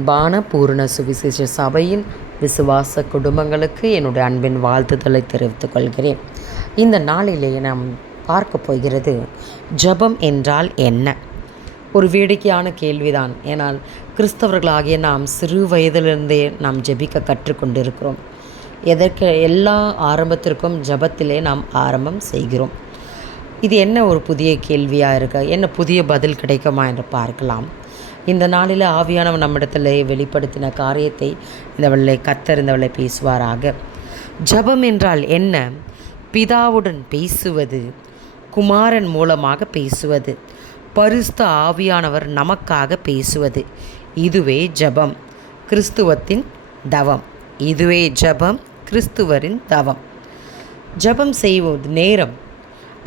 அன்பான பூரண சுவிசேஷ சபையின் விசுவாச குடும்பங்களுக்கு என்னுடைய அன்பின் வாழ்த்துதலை தெரிவித்துக் கொள்கிறேன். இந்த நாளிலே நாம் பார்க்க போகிறது ஜெபம் என்றால் என்ன? ஒரு வேடிக்கையான கேள்விதான். ஏனால் கிறிஸ்தவர்களாகிய நாம் சிறு வயதிலிருந்தே நாம் ஜெபிக்க கற்றுக்கொண்டிருக்கிறோம். எல்லா ஆரம்பத்திற்கும் ஜெபத்திலே நாம் ஆரம்பம் செய்கிறோம். இது என்ன ஒரு புதிய கேள்வியாக இருக்க, என்ன புதிய பதில் கிடைக்குமா என்று பார்க்கலாம். இந்த நாளில் ஆவியானவர் நம்மிடத்தில் வெளிப்படுத்தின காரியத்தை கர்த்தர் இந்த வேளை பேசுவாராக. ஜெபம் என்றால் என்ன? பிதாவுடன் பேசுவது, குமாரன் மூலமாக பேசுவது, பரிசுத்த ஆவியானவர் நமக்காக பேசுவது. இதுவே ஜெபம், கிறிஸ்துவத்தின் தவம். இதுவே ஜெபம், கிறிஸ்துவரின் தவம். ஜெபம் செய்வது நேரம்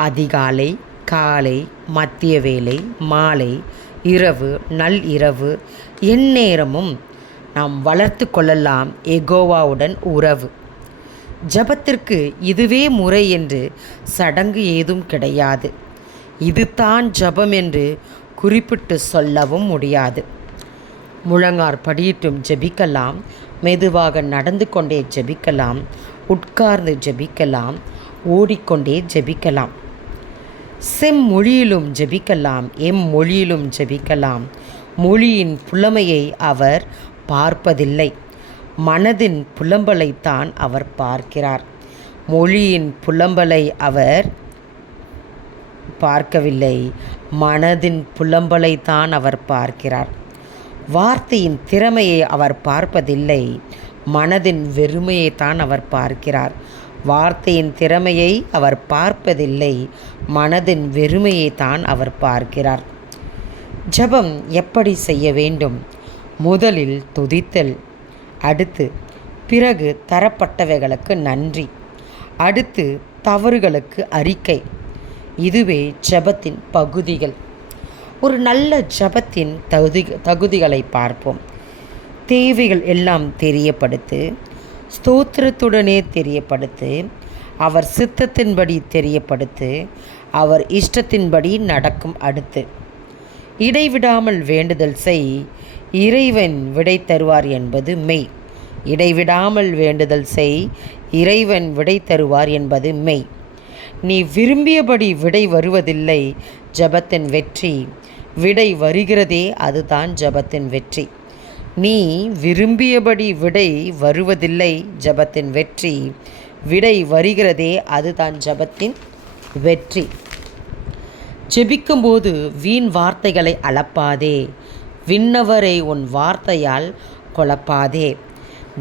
அதிகாலை, காலை, மத்திய வேளை, மாலை, இரவு, நல் இரவு, எந்நேரமும் நாம் வளர்த்து கொள்ளலாம் யெகோவாவுடன் உறவு. ஜெபத்திற்கு இதுவே முறை என்று சடங்கு ஏதும் கிடையாது. இதுதான் ஜெபம் என்று குறிப்பிட்டு சொல்லவும் முடியாது. முழங்கார் படியிட்டும் ஜெபிக்கலாம், மெதுவாக நடந்து கொண்டே ஜெபிக்கலாம், உட்கார்ந்து ஜெபிக்கலாம், ஓடிக்கொண்டே ஜெபிக்கலாம். செம்மொழியிலும் ஜெபிக்கலாம், எம்மொழியிலும் ஜெபிக்கலாம். மொழியின் புலமையை அவர் பார்ப்பதில்லை, மனதின் புலம்பலைத்தான் அவர் பார்க்கிறார். மொழியின் புலம்பலை அவர் பார்க்கவில்லை, மனதின் புலம்பலைத்தான் அவர் பார்க்கிறார். வார்த்தையின் திறமையை அவர் பார்ப்பதில்லை, மனதின் வெறுமையைத்தான் அவர் பார்க்கிறார். வார்த்தையின் திறமையை அவர் பார்ப்பதில்லை, மனதின் வெறுமையை தான் அவர் பார்க்கிறார். ஜெபம் எப்படி செய்ய வேண்டும்? முதலில் துதித்தல், அடுத்து பிறகு தரப்பட்டவைகளுக்கு நன்றி, அடுத்து தவறுகளுக்கு அறிக்கை. இதுவே ஜெபத்தின் பகுதிகள். ஒரு நல்ல ஜெபத்தின் தகுதிகளை பார்ப்போம். தேவைகள் எல்லாம் தெரியப்படுத்து, ஸ்தோத்திரத்துடனே தெரியப்படுத்து, அவர் சித்தத்தின்படி தெரியப்படுத்து, அவர் இஷ்டத்தின்படி நடக்கும். அடுத்து இடைவிடாமல் வேண்டுதல் செய், இறைவன் விடை தருவார் என்பது மெய். இடைவிடாமல் வேண்டுதல் செய், இறைவன் விடை தருவார் என்பது மெய். நீ விரும்பியபடி விடை வருவதில்லை, ஜெபத்தின் வெற்றி. விடை வருகிறதே, அதுதான் ஜெபத்தின் வெற்றி. நீ விரும்பியபடி விடை வருவதில்லை, ஜெபத்தின் வெற்றி. விடை வருகிறதே, அதுதான் ஜெபத்தின் வெற்றி. ஜெபிக்கும்போது வீண் வார்த்தைகளை அளப்பாதே, விண்ணவரை உன் வார்த்தையால் குழப்பாதே.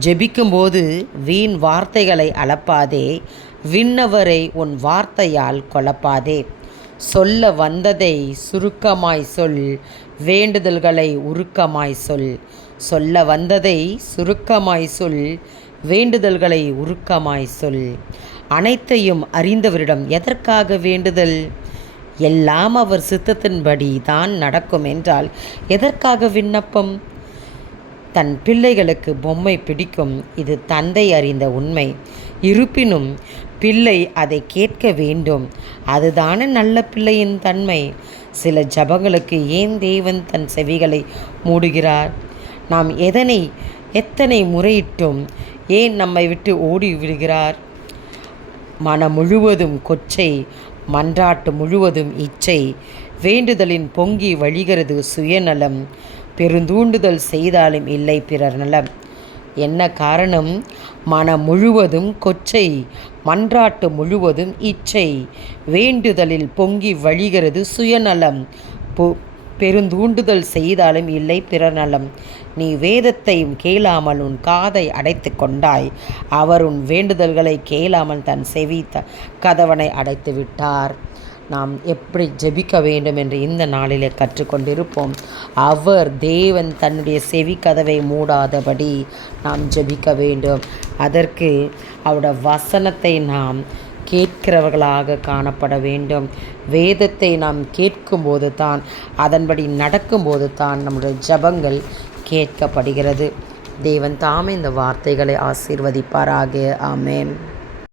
ஜெபிக்கும்போது வீண் வார்த்தைகளை அளப்பாதே, விண்ணவரை உன் வார்த்தையால் குழப்பாதே. சொல்ல வந்ததை சுருக்கமாய் சொல், வேண்டுதல்களை உருக்கமாய் சொல். சொல்ல வந்ததை சுருக்கமாய் சொல், வேண்டுதல்களை உருக்கமாய் சொல். அனைத்தையும் அறிந்தவரிடம் எதற்காக வேண்டுதல்? எல்லாம் அவர் சித்தத்தின்படி தான் நடக்கும் என்றால் எதற்காக விண்ணப்பம்? தன் பிள்ளைகளுக்கு பொம்மை பிடிக்கும், இது தந்தை அறிந்த உண்மை. இருப்பினும் பிள்ளை அதை கேட்க வேண்டும், அதுதானே நல்ல பிள்ளையின் தன்மை. சில ஜபங்களுக்கு ஏன் தேவன் தன் செவிகளை மூடுகிறார்? நாம் எத்தனை முறையிட்டும் ஏன் நம்மை விட்டு ஓடி விடுகிறார்? மனம் முழுவதும் கொச்சை, மன்றாட்டு முழுவதும் இச்சை, வேண்டுதலின் பொங்கி வழிகிறது சுயநலம், பெருந்தூண்டுதல் செய்தாலும் இல்லை பிறர் நலம். என்ன காரணம்? மனம் முழுவதும் கொச்சை, மன்றாட்டு முழுவதும் இச்சை, வேண்டுதலில் பொங்கி வழிகிறது சுயநலம், பெருந்தூண்டுதல் செய்தாலும் இல்லை பிறர் நலம். நீ வேதத்தையும் கேளாமல் உன் காதை அடைத்து கொண்டாய், அவர் உன் வேண்டுதல்களை கேளாமல் தன் செவி கதவனை அடைத்து விட்டார். நாம் எப்படி ஜெபிக்க வேண்டும் என்று இந்த நாளிலே கற்றுக்கொண்டிருப்போம். தேவன் தன்னுடைய செவி கதவை மூடாதபடி நாம் ஜெபிக்க வேண்டும். அதற்கு அவருடைய வசனத்தை நாம் கேட்கிறவர்களாக காணப்பட வேண்டும். வேதத்தை நாம் கேட்கும்போது தான், அதன்படி நடக்கும்போது தான் நம்முடைய ஜெபங்கள் கேட்கப்படுகிறது. தேவன் தாமே இந்த வார்த்தைகளை ஆசீர்வதிப்பாராக. ஆமென்.